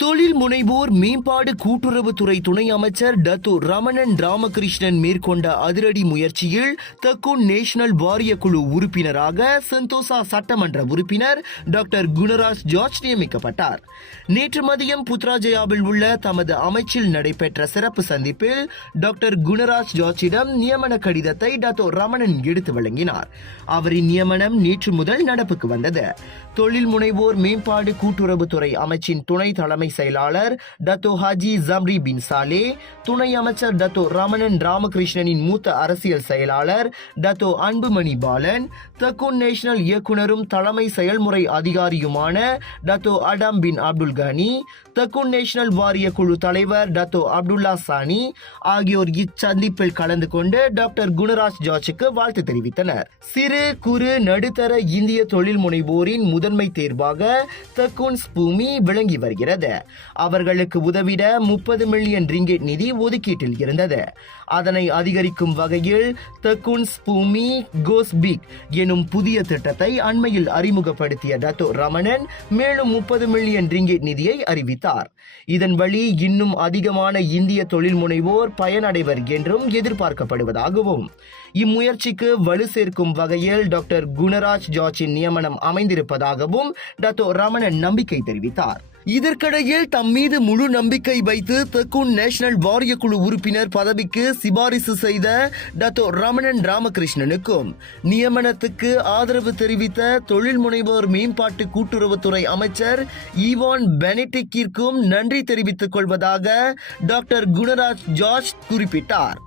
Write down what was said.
தொழில் முனைவோர் மேம்பாடு கூட்டுறவுத்துறை துணை அமைச்சர் டத்து ரமணன் ராமகிருஷ்ணன் மேற்கொண்ட அதிரடி முயற்சியில் தக்குன் நேஷனல் வாரிய குழு உறுப்பினராக செந்தோசா சட்டமன்ற உறுப்பினர் டாக்டர் குணராஜ் ஜார்ஜ் நியமிக்கப்பட்டார். நேற்று மதியம் புத்ராஜயாவில் உள்ள தமது அமைச்சில் நடைபெற்ற சிறப்பு சந்திப்பில் டாக்டர் குணராஜ் ஜார்ஜிடம் நியமன கடிதத்தை டத்து ரமணன் எடுத்து வழங்கினார். அவரின் நியமனம் நேற்று முதல் நடப்புக்கு வந்தது. தொழில் முனைவோர் மேம்பாடு கூட்டுறவுத்துறை அமைச்சின் துணை தலைமை செயலாளர் டத்தோ ஹாஜி ஜம்ரி பின் சாலே, துணை அமைச்சர் டத்தோ ரமணன் ராமகிருஷ்ணனின் மூத்த அரசியல் செயலாளர் டத்தோ அன்புமணி பாலன், தக்குன் நேஷனல் இயக்குனரும் தலைமை செயல்முறை அதிகாரியுமான டத்தோ அடாம் பின் அப்துல் கனி, தக்குன் நேஷனல் வாரிய குழு தலைவர் டத்தோ அப்துல்லா சானி ஆகியோர் இச்சந்திப்பில் கலந்து கொண்டு டாக்டர் குணராஜ் ஜார்ஜுக்கு வாழ்த்து தெரிவித்தனர். சிறு குறு நடுத்தர இந்திய தொழில் முனைவோரின் முதன்மை தேர்வாக தக்குன் ஸ்பூமி விளங்கி வருகிறது. அவர்களுக்கு உதவிட 30 மில்லியன் ரிங்கெட் நிதி ஒதுக்கீட்டில் இருந்தது. அதனை அதிகரிக்கும் வகையில் தக்குன் ஸ்பூமி கோஸ் பிக் எனும் புதிய திட்டத்தை அண்மையில் அறிமுகப்படுத்திய டத்தோ ரமணன் மேலும் 30 மில்லியன் ரிங்கெட் நிதியை அறிவித்தார். இதன் வழி இன்னும் அதிகமான இந்திய தொழில் முனைவோர் பயனடைவர் என்றும் எதிர்பார்க்கப்படுவதாகவும் இம்முயற்சிக்கு வலு சேர்க்கும் வகையில் டாக்டர் குணராஜ் ஜார்ஜின் நியமனம் அமைந்திருப்பதாகவும் டத்தோ ரமணன் நம்பிக்கை தெரிவித்தார். இதற்கிடையில் தம் மீது முழு நம்பிக்கை வைத்து தக்குன் நேஷனல் வாரிய குழு உறுப்பினர் பதவிக்கு சிபாரிசு செய்த டத்தோ ரமணன் ராமகிருஷ்ணனுக்கும் நியமனத்துக்கு ஆதரவு தெரிவித்த தொழில் முனைவோர் மேம்பாட்டு கூட்டுறவுத்துறை அமைச்சர் ஈவான் பெனடிக்கிற்கும் நன்றி தெரிவித்துக் கொள்வதாக டாக்டர் குணராஜ் ஜார்ஜ் குறிப்பிட்டார்.